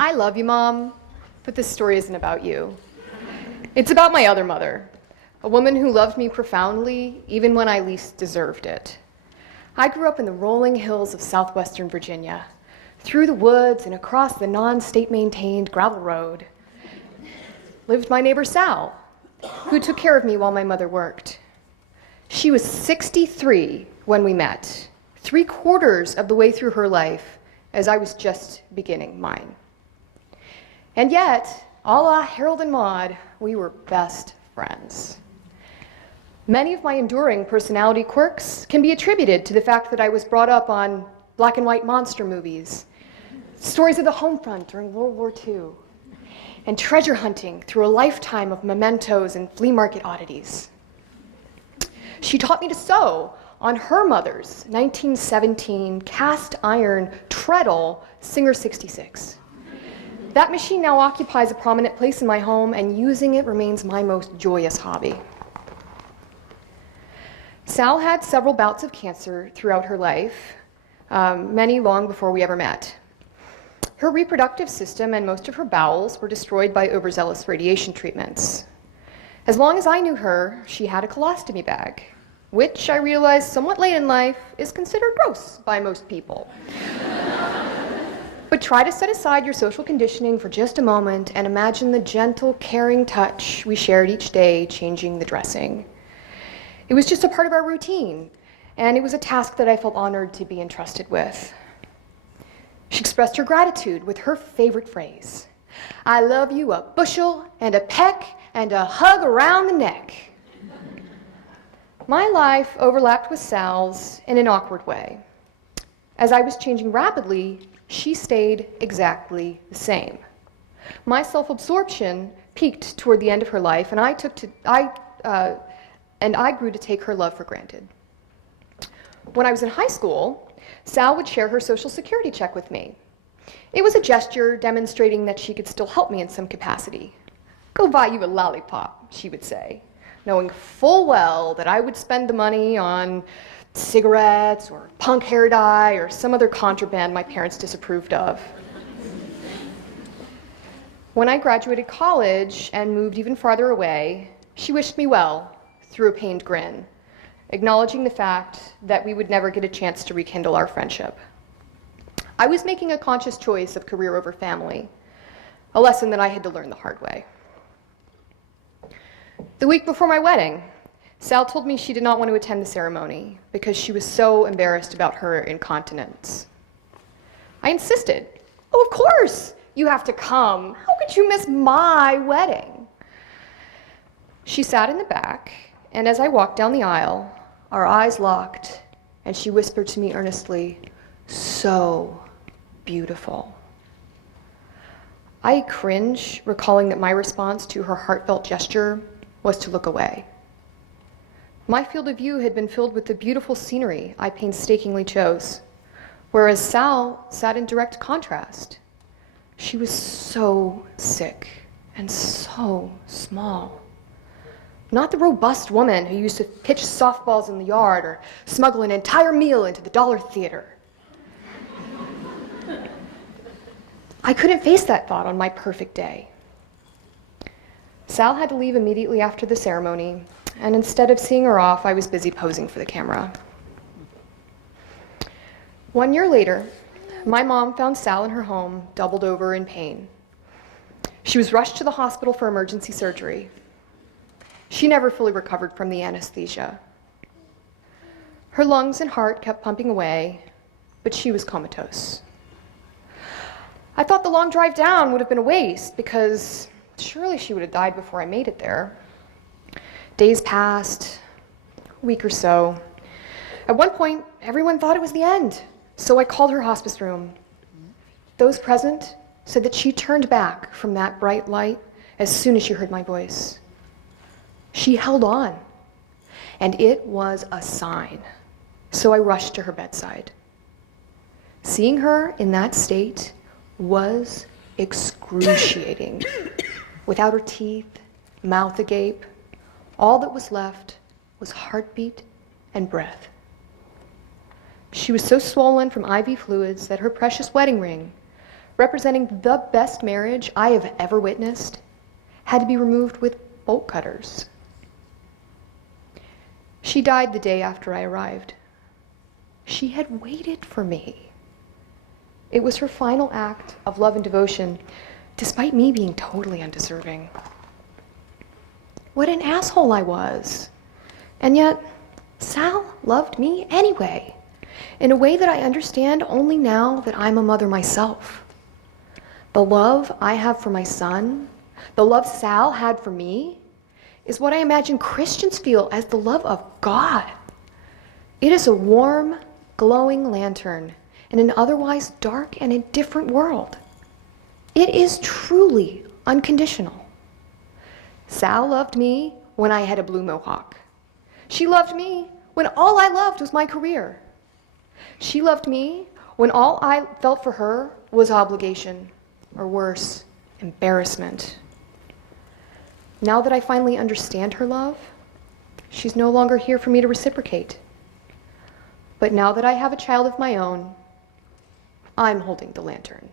I love you, Mom, but this story isn't about you. It's about my other mother, a woman who loved me profoundly, even when I least deserved it. I grew up in the rolling hills of southwestern Virginia, through the woods and across the non-state-maintained gravel road. Lived my neighbor Sal, who took care of me while my mother worked. She was 63 when we met, 3/4 of the way through her life, as I was just beginning mine. And yet, a la Harold and Maude, we were best friends. Many of my enduring personality quirks can be attributed to the fact that I was brought up on black and white monster movies, stories of the home front during World War II, and treasure hunting through a lifetime of mementos and flea market oddities. She taught me to sew on her mother's 1917 cast iron treadle Singer 66. That machine now occupies a prominent place in my home, and using it remains my most joyous hobby. Sal had several bouts of cancer throughout her life, many long before we ever met. Her reproductive system and most of her bowels were destroyed by overzealous radiation treatments. As long as I knew her, she had a colostomy bag, which I realized somewhat late in life is considered gross by most people. But try to set aside your social conditioning for just a moment and imagine the gentle, caring touch we shared each day changing the dressing. It was just a part of our routine, and it was a task that I felt honored to be entrusted with. She expressed her gratitude with her favorite phrase, "I love you a bushel and a peck and a hug around the neck." My life overlapped with Sal's in an awkward way. As I was changing rapidly, she stayed exactly the same. My self-absorption peaked toward the end of her life, and I grew to take her love for granted. When I was in high school, Sal would share her Social Security check with me. It was a gesture demonstrating that she could still help me in some capacity. "Go buy you a lollipop," she would say, knowing full well that I would spend the money on cigarettes or punk hair dye or some other contraband my parents disapproved of. When I graduated college and moved even farther away, she wished me well through a pained grin, acknowledging the fact that we would never get a chance to rekindle our friendship. I was making a conscious choice of career over family, a lesson that I had to learn the hard way. The week before my wedding, Sal told me she did not want to attend the ceremony because she was so embarrassed about her incontinence. I insisted. "Oh, of course, you have to come. How could you miss my wedding?" She sat in the back, and as I walked down the aisle, our eyes locked, and she whispered to me earnestly, "So beautiful." I cringe, recalling that my response to her heartfelt gesture was to look away. My field of view had been filled with the beautiful scenery I painstakingly chose, whereas Sal sat in direct contrast. She was so sick and so small. Not the robust woman who used to pitch softballs in the yard or smuggle an entire meal into the Dollar Theater. I couldn't face that thought on my perfect day. Sal had to leave immediately after the ceremony, and instead of seeing her off, I was busy posing for the camera. 1 year later, my mom found Sal in her home, doubled over in pain. She was rushed to the hospital for emergency surgery. She never fully recovered from the anesthesia. Her lungs and heart kept pumping away, but she was comatose. I thought the long drive down would have been a waste because surely she would have died before I made it there. Days passed, a week or so. At one point, everyone thought it was the end, so I called her hospice room. Those present said that she turned back from that bright light as soon as she heard my voice. She held on, and it was a sign, so I rushed to her bedside. Seeing her in that state was excruciating. Without her teeth, mouth agape, all that was left was heartbeat and breath. She was so swollen from IV fluids that her precious wedding ring, representing the best marriage I have ever witnessed, had to be removed with bolt cutters. She died the day after I arrived. She had waited for me. It was her final act of love and devotion, despite me being totally undeserving. What an asshole I was. And yet, Sal loved me anyway, in a way that I understand only now that I'm a mother myself. The love I have for my son, the love Sal had for me, is what I imagine Christians feel as the love of God. It is a warm, glowing lantern in an otherwise dark and indifferent world. It is truly unconditional. Sal loved me when I had a blue mohawk. She loved me when all I loved was my career. She loved me when all I felt for her was obligation, or worse, embarrassment. Now that I finally understand her love, she's no longer here for me to reciprocate. But now that I have a child of my own, I'm holding the lantern.